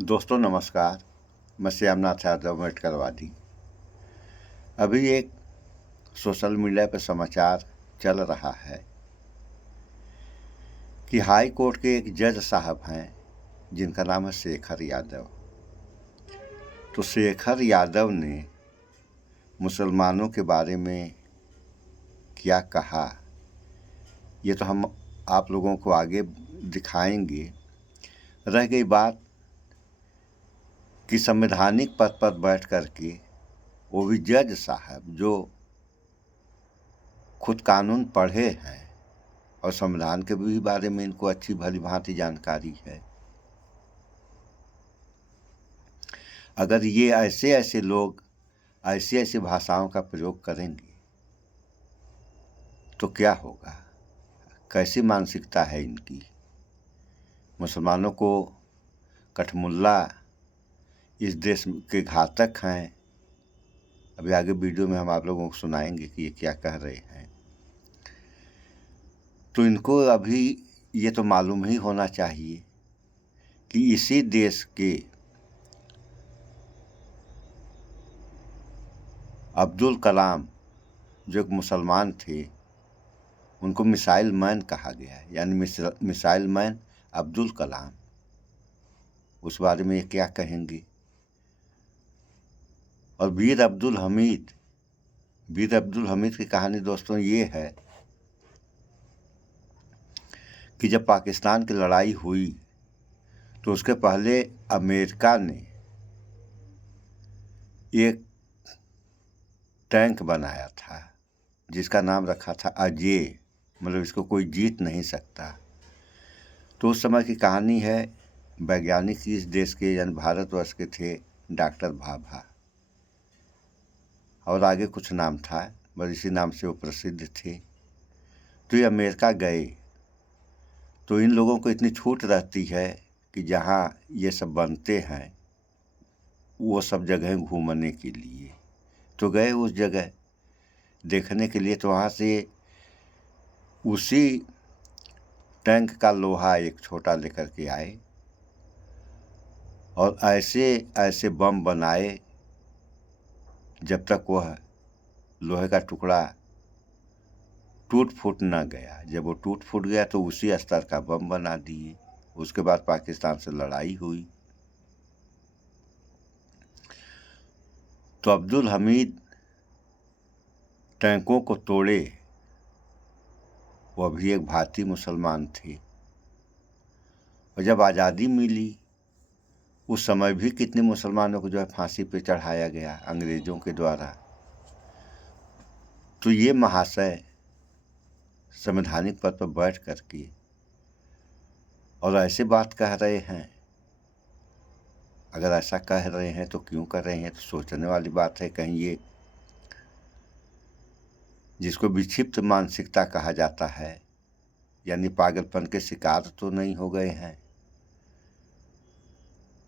दोस्तों नमस्कार। मैं श्यामनाथ यादव मेटकरवादी। अभी एक सोशल मीडिया पर समाचार चल रहा है कि हाई कोर्ट के एक जज साहब हैं जिनका नाम है शेखर यादव। तो शेखर यादव ने मुसलमानों के बारे में क्या कहा, ये तो हम आप लोगों को आगे दिखाएंगे। रह गई बात कि संवैधानिक पद पर बैठ करके वो भी जज साहब जो खुद कानून पढ़े हैं और संविधान के भी बारे में इनको अच्छी भली भांति जानकारी है, अगर ये ऐसे लोग ऐसी भाषाओं का प्रयोग करेंगे तो क्या होगा? कैसी मानसिकता है इनकी? मुसलमानों को कठमुल्ला इस देश के घातक हैं। अभी आगे वीडियो में हम आप लोगों को सुनाएंगे कि ये क्या कह रहे हैं। तो इनको अभी ये तो मालूम ही होना चाहिए कि इसी देश के अब्दुल कलाम जो एक मुसलमान थे, उनको मिसाइल मैन कहा गया है, यानी मिसाइल मैन अब्दुल कलाम। उस बारे में ये क्या कहेंगे? और वीर अब्दुल हमीद की कहानी दोस्तों ये है कि जब पाकिस्तान की लड़ाई हुई तो उसके पहले अमेरिका ने एक टैंक बनाया था जिसका नाम रखा था अजय, मतलब इसको कोई जीत नहीं सकता। तो उस समय की कहानी है। वैज्ञानिक इस देश के यानी भारतवर्ष के थे डॉक्टर भाभा, और आगे कुछ नाम था, बस इसी नाम से वो प्रसिद्ध थे। तो ये अमेरिका गए तो इन लोगों को इतनी छूट रहती है कि जहाँ ये सब बनते हैं वो सब जगह घूमने के लिए। तो गए उस जगह देखने के लिए। तो वहाँ से उसी टैंक का लोहा एक छोटा लेकर के आए और ऐसे बम बनाए जब तक वह लोहे का टुकड़ा टूट फूट न गया। जब वो टूट फूट गया तो उसी स्तर का बम बना दिए। उसके बाद पाकिस्तान से लड़ाई हुई तो अब्दुल हमीद टैंकों को तोड़े। वह भी एक भारतीय मुसलमान थे। और जब आज़ादी मिली उस समय भी कितने मुसलमानों को जो है फांसी पे चढ़ाया गया अंग्रेजों के द्वारा। तो ये महाशय संवैधानिक पद पर बैठ करके और ऐसे बात कह रहे हैं। अगर ऐसा कह रहे हैं तो क्यों कर रहे हैं? तो सोचने वाली बात है। कहीं ये जिसको विक्षिप्त मानसिकता कहा जाता है यानी पागलपन के शिकार तो नहीं हो गए हैं?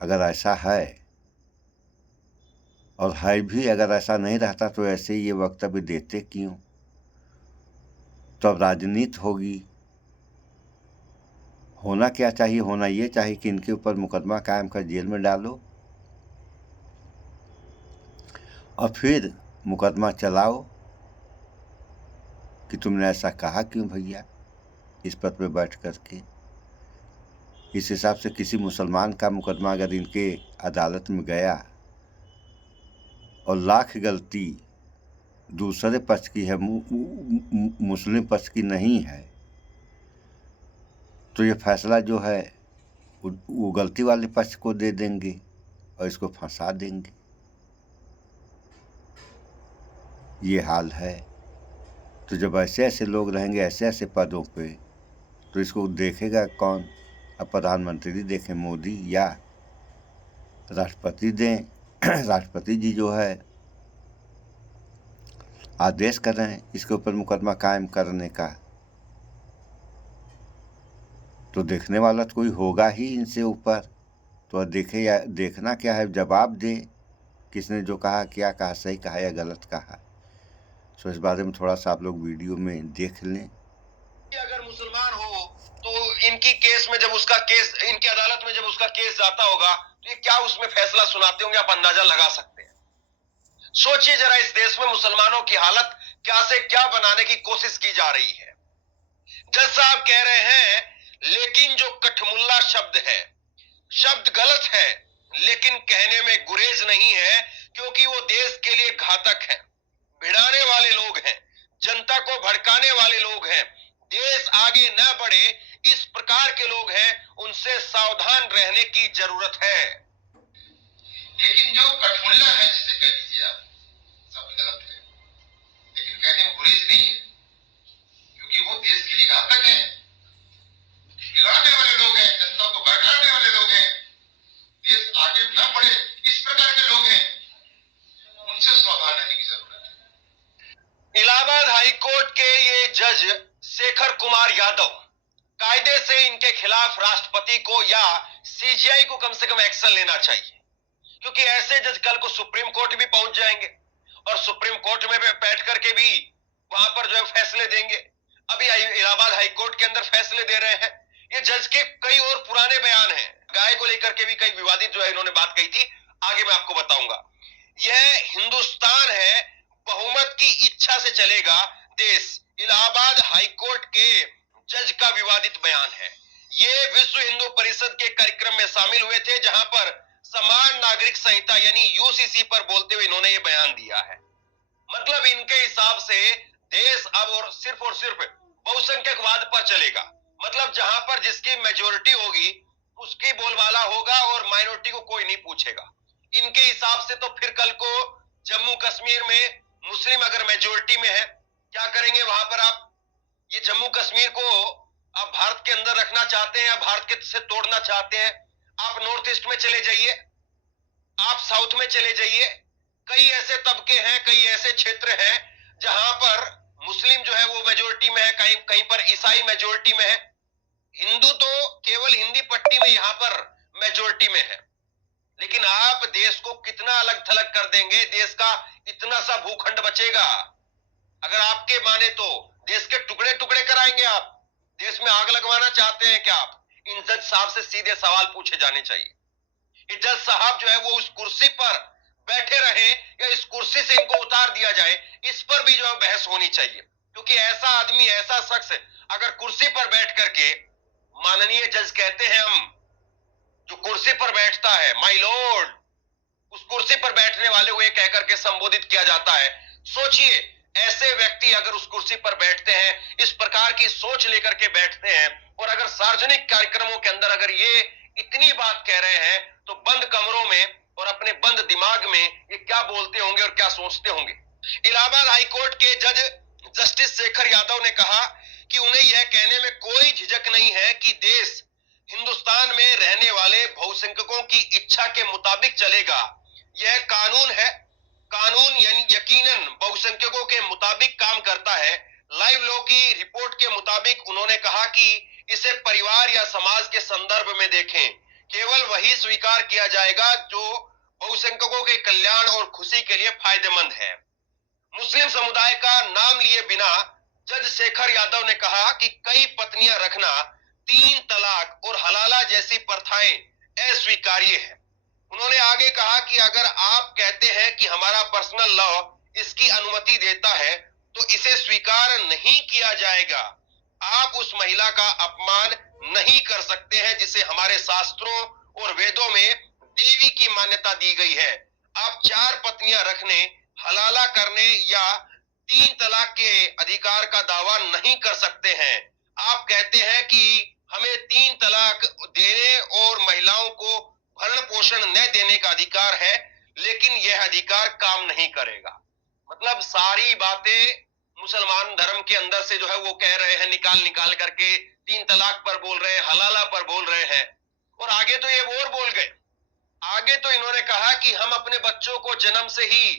अगर ऐसा है, और है भी, अगर ऐसा नहीं रहता तो ऐसे ये वक्तव्य देते क्यों? तो अब राजनीति होगी। होना क्या चाहिए? होना ये चाहिए कि इनके ऊपर मुकदमा कायम कर जेल में डालो और फिर मुकदमा चलाओ कि तुमने ऐसा कहा क्यों भैया इस पद पे बैठ करके। इस हिसाब से किसी मुसलमान का मुकदमा अगर इनके अदालत में गया और लाख गलती दूसरे पक्ष की है, मुस्लिम पक्ष की नहीं है, तो ये फैसला जो है वो गलती वाले पक्ष को दे देंगे और इसको फंसा देंगे। ये हाल है। तो जब ऐसे लोग रहेंगे ऐसे पदों पे तो इसको देखेगा कौन? अब प्रधानमंत्री देखें मोदी या राष्ट्रपति दें। राष्ट्रपति जी जो है आदेश कर रहे हैं इसके ऊपर मुकदमा कायम करने का, तो देखने वाला तो कोई होगा ही इनसे ऊपर। तो देखे या देखना क्या है, जवाब दे किसने जो कहा, क्या कहा, सही कहा या गलत कहा। तो इस बारे में थोड़ा सा आप लोग वीडियो में देख लें। अगर मुसलमान हो तो इनकी केस में जब उसका केस इनकी अदालत में जब उसका केस जाता होगा तो ये क्या उसमें फैसला सुनाते होंगे, आप अंदाजा लगा सकते हैं। सोचिए जरा, इस देश में मुसलमानों की हालत क्या से क्या बनाने की कोशिश की जा रही है। जज साहब कह रहे हैं लेकिन जो कठमुल्ला शब्द है, शब्द गलत है लेकिन कहने में गुरेज नहीं है, क्योंकि वो देश के लिए घातक है, भिड़ाने वाले लोग हैं, जनता को भड़काने वाले लोग हैं, देश आगे न बढ़े इस प्रकार के लोग हैं, उनसे सावधान रहने की जरूरत है। लेकिन जो कठमुल्ला है, जिसे कह दीजिए आप, शब्द गलत है लेकिन कहने में गुरेज नहीं है, क्योंकि वो देश के लिए घातक है, बिगाड़ने वाले लोग हैं, जनता को भड़काने वाले लोग हैं, देश आगे न बढ़े इस प्रकार के लोग हैं, उनसे सावधान रहने की जरूरत है। इलाहाबाद हाईकोर्ट के ये जज शेखर कुमार यादव, कायदे से इनके खिलाफ राष्ट्रपति को या सीजीआई को कम से कम एक्शन लेना चाहिए, क्योंकि ऐसे जज कल को सुप्रीम कोर्ट भी पहुंच जाएंगे और सुप्रीम कोर्ट में बैठ करके भी वहां पर जो है फैसले देंगे। अभी इलाहाबाद हाईकोर्ट के अंदर फैसले दे रहे हैं। ये जज के कई और पुराने बयान हैं, गाय को लेकर के भी कई विवादित जो है इन्होंने बात कही थी, आगे मैं आपको बताऊंगा। यह हिंदुस्तान है, बहुमत की इच्छा से चलेगा देश, इलाहाबाद हाईकोर्ट के जज का विवादित बयान है। ये विश्व हिंदू परिषद के कार्यक्रम में शामिल हुए थे, जहां पर समान नागरिक संहिता यानी यूसीसी पर बोलते हुए इन्होंने ये बयान दिया है। मतलब इनके हिसाब से देश अब और सिर्फ बहुसंख्यकवाद पर चलेगा। मतलब जहां पर जिसकी मेजोरिटी होगी उसकी बोलबाला होगा और माइनॉरिटी को कोई नहीं पूछेगा। इनके हिसाब से तो फिर कल को जम्मू कश्मीर में मुस्लिम अगर मेजोरिटी में है, क्या करेंगे वहां पर आप? ये जम्मू कश्मीर को आप भारत के अंदर रखना चाहते हैं या भारत के से तोड़ना चाहते हैं? आप नॉर्थ ईस्ट में चले जाइए, आप साउथ में चले जाइए, कई ऐसे तबके हैं, कई ऐसे क्षेत्र हैं जहां पर मुस्लिम जो है वो मेजोरिटी में है, कहीं कहीं पर ईसाई मेजोरिटी में है, हिंदू तो केवल हिंदी पट्टी में यहां पर मेजोरिटी में है। लेकिन आप देश को कितना अलग थलग कर देंगे, देश का इतना सा भूखंड बचेगा? अगर आपके माने तो देश के टुकड़े टुकड़े कराएंगे आप? देश में आग लगवाना चाहते हैं क्या आप? इन जज साहब से सीधे सवाल पूछे जाने चाहिए। ये जज साहब जो है वो उस कुर्सी पर बैठे रहे या इस कुर्सी से इनको उतार दिया जाए, इस पर भी जो है बहस होनी चाहिए। क्योंकि ऐसा आदमी, ऐसा शख्स अगर कुर्सी पर बैठ करके माननीय जज कहते हैं, हम जो कुर्सी पर बैठता है माय लॉर्ड, उस कुर्सी पर बैठने वाले को ये कहकर के संबोधित किया जाता है। सोचिए, ऐसे व्यक्ति अगर उस कुर्सी पर बैठते हैं, इस प्रकार की सोच लेकर के बैठते हैं, और अगर सार्वजनिक कार्यक्रमों के अंदर अगर ये इतनी बात कह रहे हैं, तो बंद कमरों में और अपने बंद दिमाग में ये क्या बोलते होंगे और क्या सोचते होंगे। इलाहाबाद हाईकोर्ट के जज जस्टिस शेखर यादव ने कहा कि उन्हें यह कहने में कोई झिझक नहीं है कि देश हिंदुस्तान में रहने वाले बहुसंख्यकों की इच्छा के मुताबिक चलेगा। यह कानून है, कानून यानी यकीनन बहुसंख्यकों के मुताबिक काम करता है। लाइव लॉ की रिपोर्ट के मुताबिक उन्होंने कहा कि इसे परिवार या समाज के संदर्भ में देखें, केवल वही स्वीकार किया जाएगा जो बहुसंख्यकों के कल्याण और खुशी के लिए फायदेमंद है। मुस्लिम समुदाय का नाम लिए बिना जज शेखर यादव ने कहा कि कई पत्नियां रखना, 3 तलाक और हलाला जैसी प्रथाएं अस्वीकार्य है। उन्होंने आगे कहा कि अगर आप कहते हैं कि हमारा पर्सनल लॉ इसकी अनुमति देता है, तो इसे स्वीकार नहीं किया जाएगा। आप उस महिला का अपमान नहीं कर सकते हैं जिसे हमारे शास्त्रों और वेदों में देवी की मान्यता दी गई है। आप 4 पत्नियां रखने, हलाला करने या 3 तलाक के अधिकार का दावा नहीं कर सकते हैं। आप कहते हैं कि हमें 3 तलाक देने और महिलाओं को भरण पोषण न देने का अधिकार है, लेकिन यह अधिकार काम नहीं करेगा। मतलब सारी बातें मुसलमान धर्म के अंदर से जो है वो कह रहे हैं, निकाल निकाल करके 3 तलाक पर बोल रहे हैं, हलाला पर बोल रहे हैं। और आगे तो ये और बोल गए, आगे तो इन्होंने कहा कि हम अपने बच्चों को जन्म से ही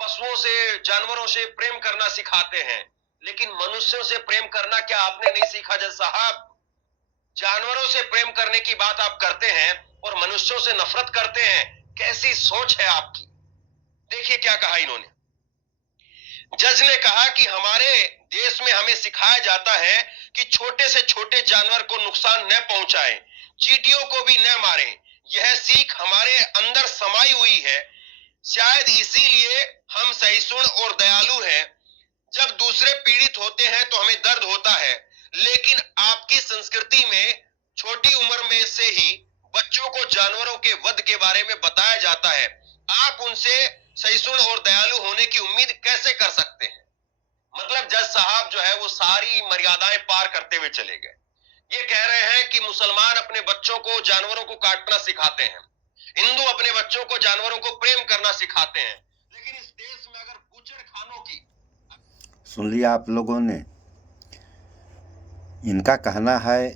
पशुओं से, जानवरों से प्रेम करना सिखाते हैं, लेकिन मनुष्यों से प्रेम करना क्या आपने नहीं सीखा जज साहब? जानवरों से प्रेम करने की बात आप करते हैं और मनुष्यों से नफरत करते हैं। कैसी सोच है आपकी? देखिए क्या कहा इन्होंने। जज ने कहा कि हमारे देश में हमें सिखाया जाता है कि छोटे से छोटे जानवर को नुकसान न पहुंचाएं, चींटियों को भी न मारें। यह सीख हमारे अंदर समाई हुई है। शायद इसीलिए हम सहिष्णु और दयालु हैं। जब दूसरे पीड़ित होते हैं तो हमें दर्द होता है, लेकिन आपकी संस्कृति में छोटी उम्र में से ही बच्चों को जानवरों के वध के बारे में बताया जाता है। आप उनसे सहिष्णु और दयालु होने की उम्मीद कैसे कर सकते हैं? मतलब जज साहब जो है वो सारी मर्यादाएं पार करते हुए चले गए। ये कह रहे हैं कि मुसलमान अपने बच्चों को जानवरों को काटना सिखाते हैं, हिंदू अपने बच्चों को जानवरों को प्रेम करना सिखाते हैं, लेकिन इस देश में अगर बूचड़ खानों की सुन लिया आप लोगों ने। इनका कहना है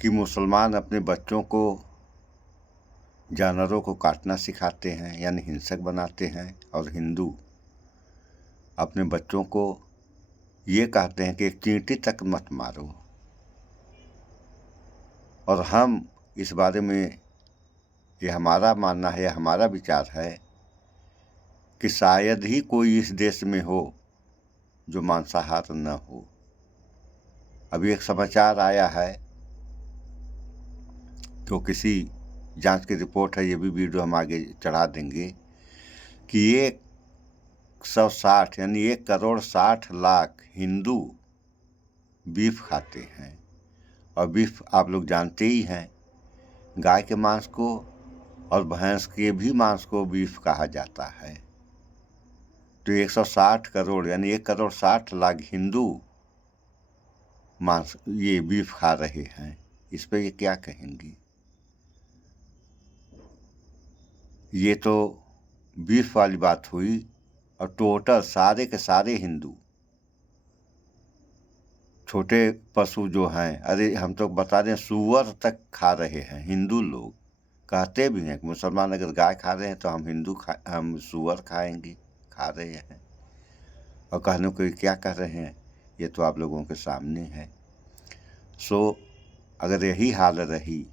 कि मुसलमान अपने बच्चों को जानवरों को काटना सिखाते हैं, यानी हिंसक बनाते हैं, और हिंदू अपने बच्चों को ये कहते हैं कि एक चींटी तक मत मारो। और हम इस बारे में, ये हमारा मानना है, हमारा विचार है कि शायद ही कोई इस देश में हो जो मांसाहार न हो। अभी एक समाचार आया है, तो किसी जांच की रिपोर्ट है, ये भी वीडियो हम आगे चढ़ा देंगे, कि 160 यानी 1,60,00,000 हिंदू बीफ खाते हैं। और बीफ आप लोग जानते ही हैं, गाय के मांस को और भैंस के भी मांस को बीफ कहा जाता है। तो 160 करोड़ यानी 1,60,00,000 हिंदू मांस ये बीफ खा रहे हैं। इस पे ये क्या कहेंगी? ये तो बीफ वाली बात हुई, और टोटल सारे के सारे हिंदू, छोटे पशु जो हैं, अरे हम तो बता दें सूअर तक खा रहे हैं। हिंदू लोग कहते भी हैं कि मुसलमान अगर गाय खा रहे हैं तो हम सूअर खाएंगे, खा रहे हैं। और कहने को क्या कर रहे हैं, ये तो आप लोगों के सामने है। सो अगर यही हाल रही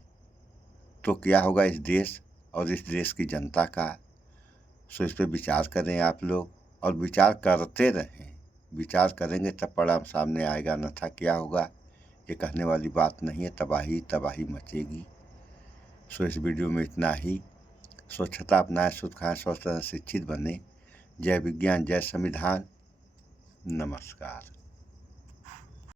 तो क्या होगा इस देश और इस देश की जनता का? सो इस पर विचार करें आप लोग, और विचार करते रहें। विचार करेंगे तब परिणाम सामने आएगा, अन्यथा क्या होगा ये कहने वाली बात नहीं है। तबाही तबाही मचेगी। सो इस वीडियो में इतना ही। स्वच्छता अपनाएं, शुद्ध खाएं, स्वस्थ रहें, शिक्षित बने। जय विज्ञान, जय संविधान। नमस्कार।